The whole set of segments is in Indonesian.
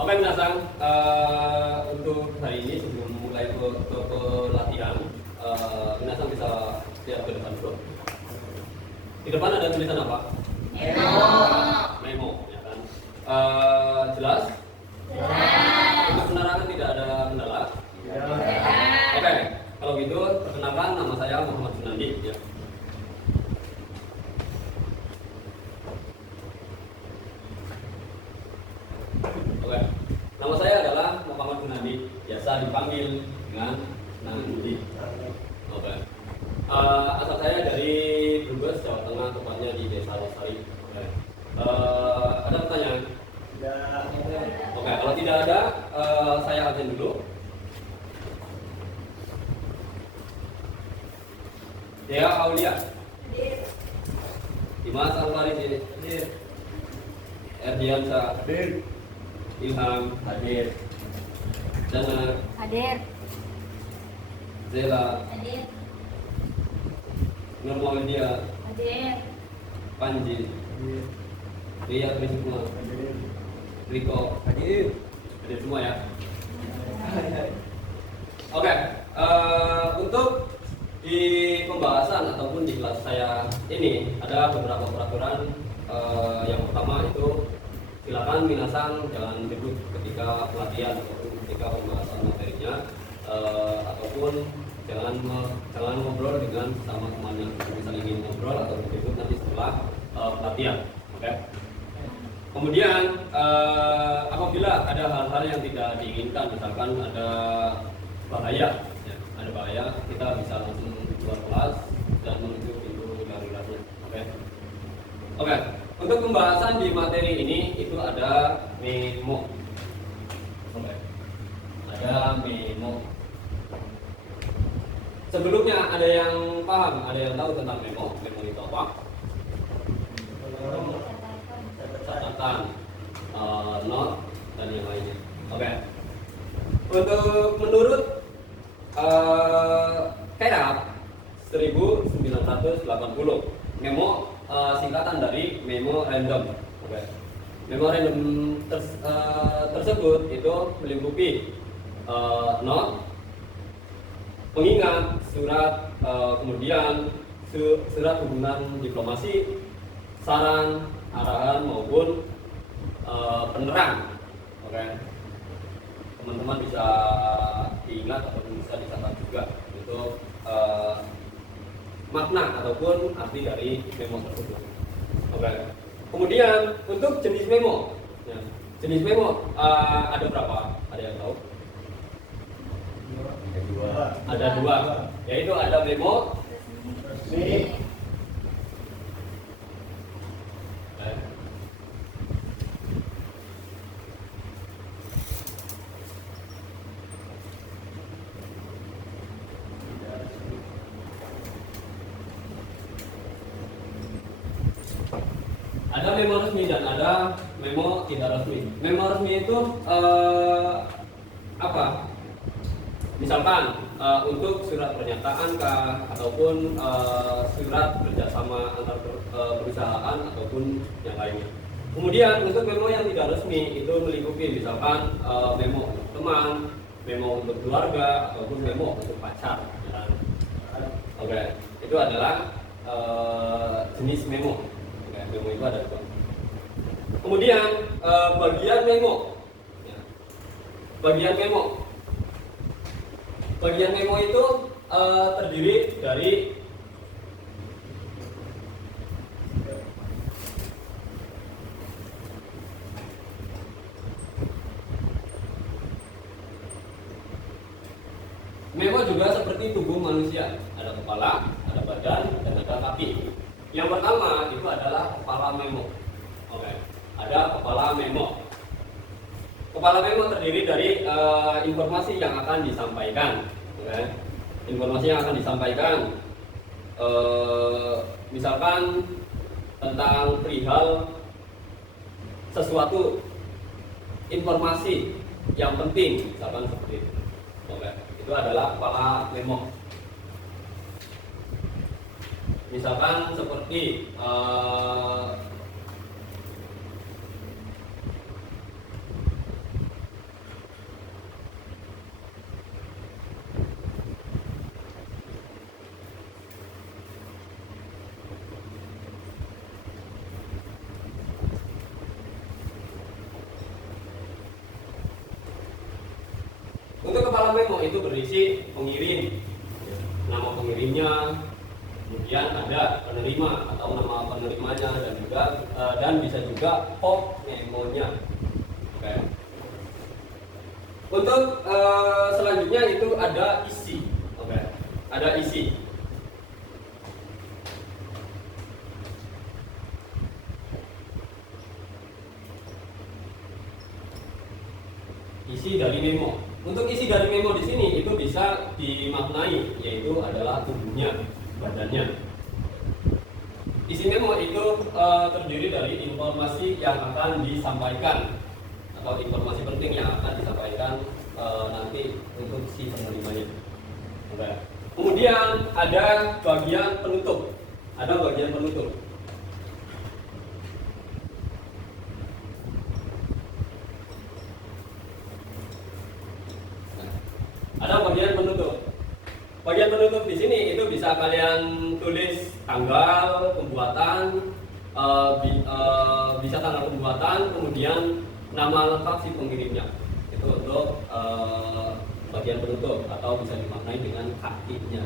Oke, minasan, untuk hari ini sebelum mulai ke pelatihan, minasan bisa lihat ke depan dulu. Di depan ada tulisan apa? Memo. Memo, ya kan? Jelas? Jelas. Untuk penerangan tidak ada kendala? Oke, kalau gitu perkenalkan, nama saya Muhammad Sunandi. Ya. Oke, nama saya adalah Muhammad Sunandi, biasa dipanggil dengan Nandi. Oke, asal saya dari Brebes, Jawa Tengah, tepatnya di Desa Losari. Oke. Ada pertanyaan? Oke, kalau tidak ada, saya absen dulu. Dea Aulia, Dimas Alfarisi, Erdiansa, Ilham, hadir. Dana, Hadir. Zela, Hadir. Nur Maulidia, Hadir. Panji, Ria Trisukma, Riko, hadir semua ya. Oke, untuk di pembahasan ataupun di kelas saya ini ada beberapa peraturan. Yang pertama itu silakan minasan jangan ribut ketika pelatihan ataupun ketika pembahasan materinya, ataupun jangan ngobrol dengan sama temannya. Misal ingin ngobrol atau ribut nanti setelah pelatihan. Oke. Kemudian apabila ada hal-hal yang tidak diinginkan, misalkan ada bahaya, ya, ada bahaya, kita bisa langsung keluar kelas dan menuju pintu daruratnya. Oke. Oke. Untuk pembahasan di materi ini itu ada memo. Oke. Ada memo. Sebelumnya ada yang paham, ada yang tahu tentang memo? Memo itu apa? Catatan, note, dan yang lainnya. Oke. Untuk menurut KERAP 1980, memo singkatan dari memo random. Oke. Memo random tersebut itu melingkupi note, pengingat, surat, kemudian surat hubungan diplomasi, saran, arahan maupun penerang. Oke. Teman-teman bisa diingat ataupun bisa dicatat juga itu makna ataupun arti dari memo tersebut. Oke. Kemudian untuk jenis memo, ya, jenis memo ada berapa? Ada yang tahu? Ada dua, yaitu ada memo resmi. Ada memo resmi dan ada memo tidak resmi. Memo resmi itu apa? Misalkan untuk surat pernyataan kah, ataupun surat kerjasama antar perusahaan ataupun yang lainnya. Kemudian untuk memo yang tidak resmi itu melingkupi misalkan memo untuk teman, memo untuk keluarga, ataupun memo untuk pacar. Ya. Oke, itu adalah jenis memo. Oke, memo itu ada dua. Kemudian bagian memo. Ya. Bagian memo. Bagian memo itu terdiri dari memo juga seperti tubuh manusia, ada kepala, ada badan, dan ada kaki. Yang pertama itu adalah kepala memo. Oke, ada kepala memo. Kepala memo terdiri dari informasi yang akan disampaikan. Okay. Informasi yang akan disampaikan, misalkan tentang perihal sesuatu informasi yang penting, misalkan seperti itu. Okay. Itu adalah kepala memo. Misalkan seperti Untuk kepala memo itu berisi pengirim, nama pengirimnya, kemudian ada penerima atau nama penerimanya, dan juga dan bisa juga pop memonya. Oke. Untuk selanjutnya itu ada isi. Oke. Ada isi. Isi dari memo. Untuk isi dari memo di sini itu bisa dimaknai, yaitu adalah tubuhnya, badannya. Isi memo itu terdiri dari informasi yang akan disampaikan atau informasi penting yang akan disampaikan nanti untuk si penerimanya. Oke. Kemudian ada bagian penutup. Ada bagian penutup. Ada bagian penutup. Bagian penutup di sini itu bisa kalian tulis tanggal pembuatan, bisa tanggal pembuatan, kemudian nama lengkap si pengirimnya. Itu untuk bagian penutup atau bisa dimaknai dengan kakinya.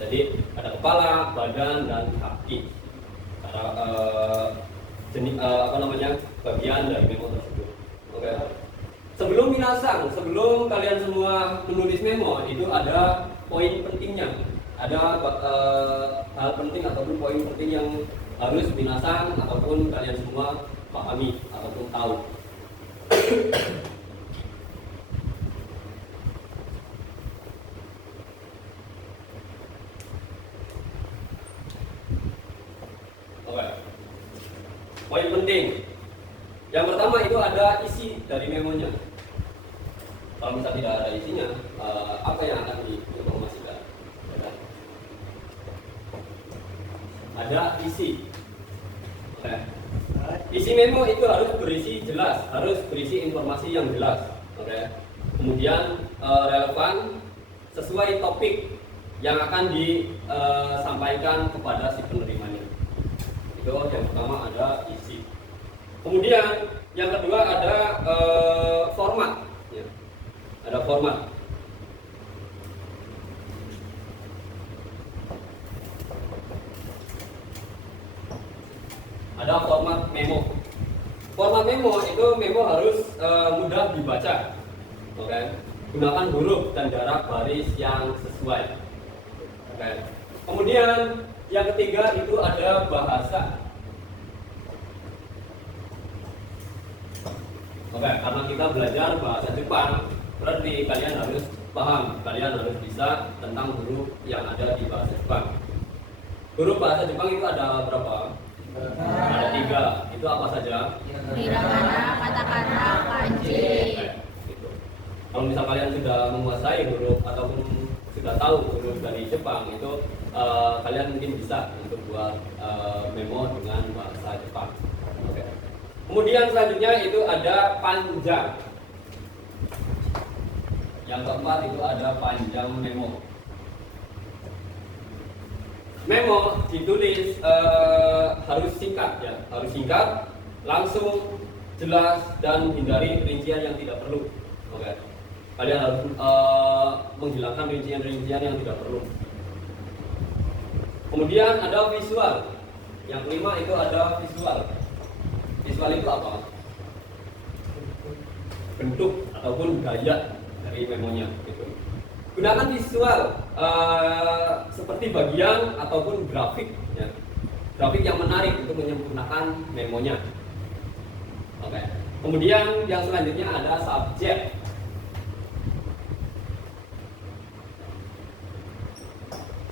Jadi ada kepala, badan, dan kaki. Ada bagian dari memo tersebut. Oke. Sebelum sebelum kalian semua menulis memo itu ada poin pentingnya, ada hal penting ataupun poin penting yang harus minasang ataupun kalian semua pahami ataupun tahu. Oke. Poin penting. Yang pertama itu ada isi dari memonya. Kalau misalnya tidak ada isinya, apa yang akan diinformasikan? Ada isi. Oke. Isi memo itu harus berisi jelas, harus berisi informasi yang jelas. Oke. Kemudian relevan sesuai topik yang akan disampaikan kepada si penerimanya. Itu yang pertama ada isi. Kemudian yang kedua ada format. Ya. Ada format. Ada format memo. Format memo itu memo harus mudah dibaca. Oke. Gunakan huruf dan jarak baris yang sesuai. Oke. Kemudian yang ketiga itu ada bahasa. Oke, karena kita belajar bahasa Jepang, berarti kalian harus paham, kalian harus bisa tentang huruf yang ada di bahasa Jepang. Huruf bahasa Jepang itu ada berapa? Ada 3. Itu apa saja? Hiragana, katakana, kanji. Gitu. Kalau misal kalian sudah menguasai huruf ataupun sudah tahu huruf dari Jepang, itu kalian mungkin bisa untuk buat memo dengan bahasa Jepang. Oke. Kemudian selanjutnya itu ada panjang. Yang keempat itu ada panjang memo. Memo ditulis harus singkat ya, harus singkat, langsung, jelas, dan hindari rincian yang tidak perlu. Oke. Kalian harus menghilangkan rincian-rincian yang tidak perlu. Kemudian ada visual. Yang kelima itu ada visual. Visual itu apa? Bentuk ataupun gaya dari memonya. Gitu. Gunakan visual seperti bagian ataupun grafik, ya. Grafik yang menarik untuk menyempurnakan memonya. Oke. Kemudian yang selanjutnya ada subjek.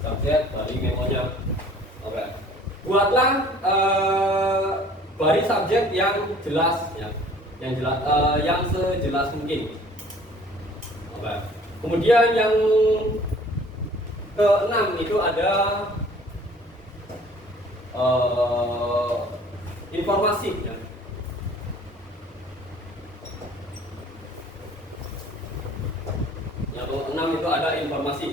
Subjek dari memonya. Oke. Buatlah baris subjek yang jelas, ya. Yang jelas, yang sejelas mungkin. Oke. Kemudian yang keenam itu ada informasi. Ya. Yang keenam itu ada informasi.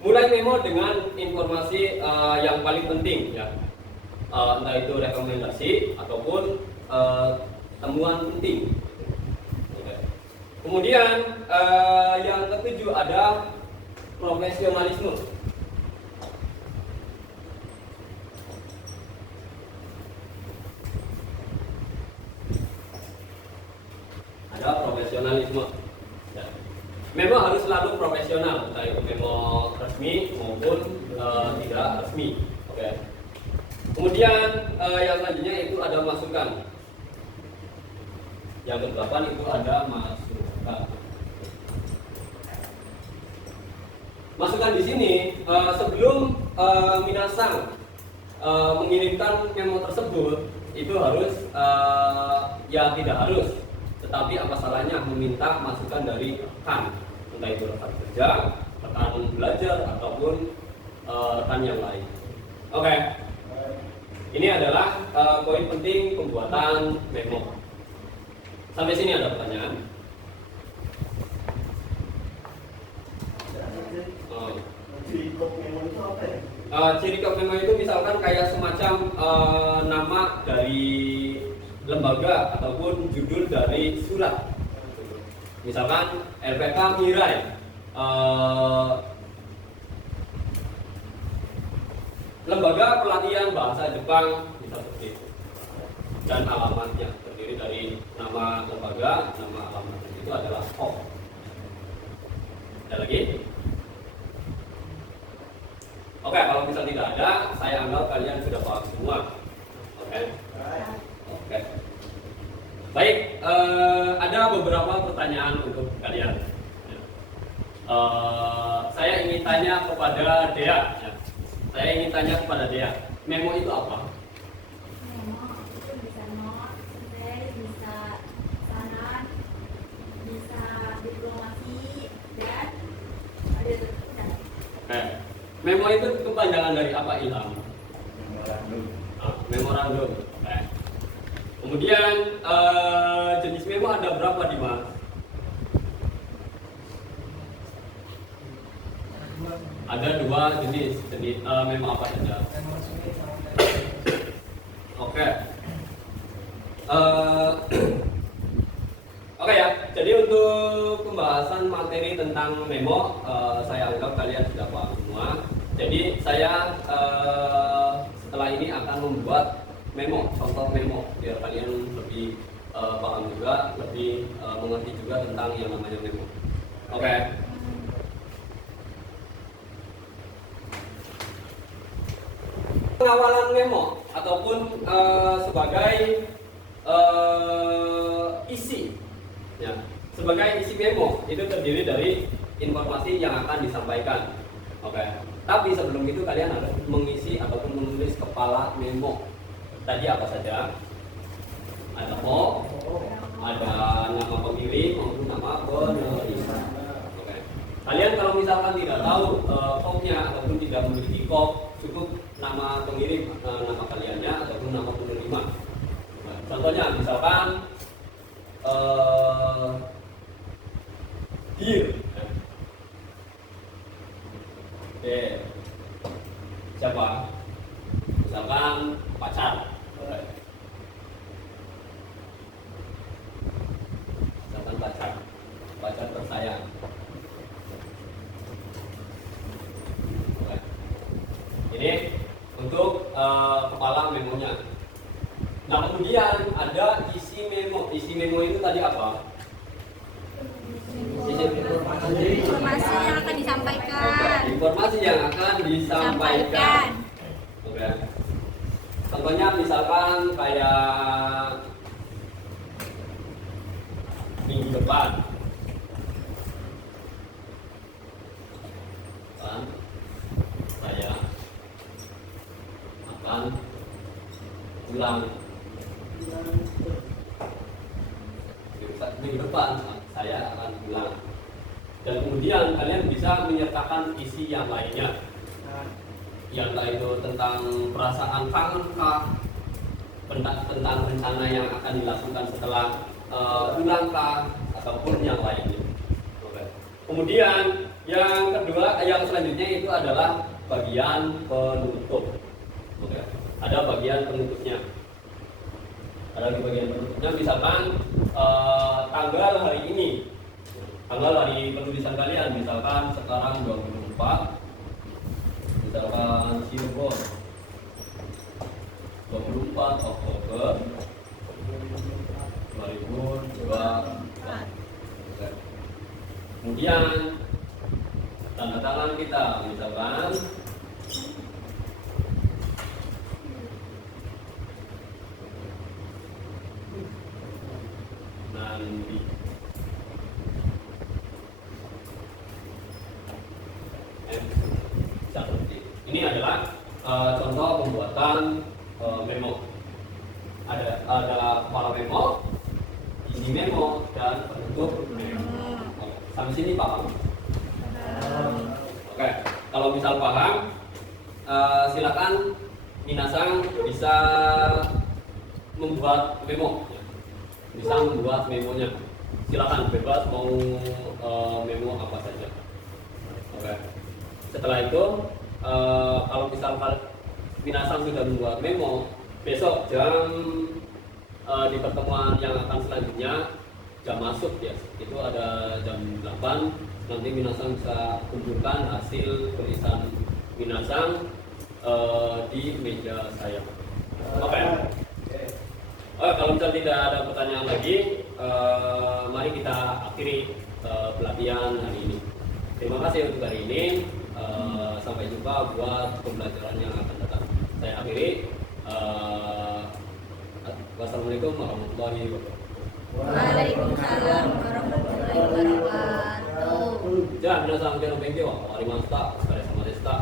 Mulai memo dengan informasi yang paling penting, ya. Entah itu rekomendasi ataupun temuan penting. Oke. Kemudian yang ketujuh ada profesionalisme. Ada profesionalisme. Ya. Memang harus selalu profesional, entah itu memang resmi maupun tidak resmi. Oke. Kemudian yang selanjutnya itu ada masukan. Yang ke-8 itu ada masukan. Masukan di sini sebelum minasang mengirimkan memo tersebut itu harus ya tidak harus, tetapi apa salahnya meminta masukan dari rekan, entah itu rekan kerja, rekan belajar ataupun rekan yang lain. Oke. Ini adalah poin penting pembuatan memo. Sampai sini ada pertanyaan? Ciri kop memo itu apa ya? Ciri kop memo itu misalkan kayak semacam nama dari lembaga ataupun judul dari surat. Misalkan LPK Mirai, lembaga pelatihan bahasa Jepang, bisa seperti itu. Dan alamatnya terdiri dari nama lembaga, nama alamatnya itu adalah kop. Ada lagi? Oke, kalau misal tidak ada, saya anggap kalian sudah paham semua. Oke. Oke. Baik, ada beberapa pertanyaan untuk kalian. Saya ingin tanya kepada Dea. Saya ingin tanya kepada Dea, memo itu apa? Memo itu bisa not, survei, bisa saran, bisa diplomasi, dan ada tertulis. Oke. Memo itu kepanjangan dari apa, Ilham? Memorandum. Memorandum. Oke. Kemudian jenis memo ada berapa, Dimas? Ada dua jenis memo apa saja? Oke. Oke ya. Jadi untuk pembahasan materi tentang memo, saya anggap kalian sudah paham semua. Jadi saya setelah ini akan membuat memo, contoh memo, biar kalian lebih paham juga, lebih mengerti juga tentang yang namanya memo. Oke. Pengawalan memo ataupun sebagai isi, ya, sebagai isi memo itu terdiri dari informasi yang akan disampaikan. Oke. Tapi sebelum itu kalian harus mengisi ataupun menulis kepala memo. Tadi apa saja? Ada pok, ada nama pemilih maupun nama penerima. Oke. Kalian kalau misalkan tidak tahu poknya ataupun tidak memiliki pok, cukup nama pengirim, nama kaliannya ataupun nama penerima. Nah, contohnya misalkan dear, siapa? Misalkan pacar. Misalkan pacar tersayang. Ini untuk kepala memonya. Nah, kemudian ada isi memo. Isi memo itu tadi apa? Informasi yang akan disampaikan. Oke, informasi yang akan disampaikan. Oke. Contohnya misalkan kayak minggu depan. Saya akan pulang minggu depan, saya akan pulang. Dan kemudian kalian bisa menyertakan isi yang lainnya, yang itu tentang perasaan kangen kah, tentang rencana yang akan dilakukan setelah pulang kah, ataupun yang lainnya. Oke. Kemudian yang kedua, yang selanjutnya itu adalah bagian penutup. Oke. Ada bagian penutupnya. Ada di bagian penutupnya, misalkan tanggal hari ini tanggal dari penulisan kalian, misalkan sekarang 24, misalkan Cirebon 24 Oktober 2024. Oke. Kemudian tanda tangan kita, misalkan nanti. Ini adalah contoh pembuatan memo. Ada kepala memo, isi memo, dan penutup memo. Sampai sini paham? Oke, kalau misal paham, silakan minasang bisa membuat memo, bisa membuat memonya. Silakan bebas mau memo apa saja. Oke. Setelah itu, kalau misalkan minasang sudah membuat memo, besok jam di pertemuan yang akan selanjutnya jam masuk ya, itu ada jam 8. Nanti minasang bisa kumpulkan hasil tulisan minasang di meja saya. Oke. Kalau misalnya tidak ada pertanyaan lagi, mari kita akhiri pelatihan hari ini. Terima kasih untuk hari ini. Sampai jumpa buat pembelajaran yang akan datang. Saya akhiri. Wassalamualaikum warahmatullahi wabarakatuh. Waalaikumsalam warahmatullahi wabarakatuh. Jangan minasang jangan bengke wa. Arimasta, sekali sama desta.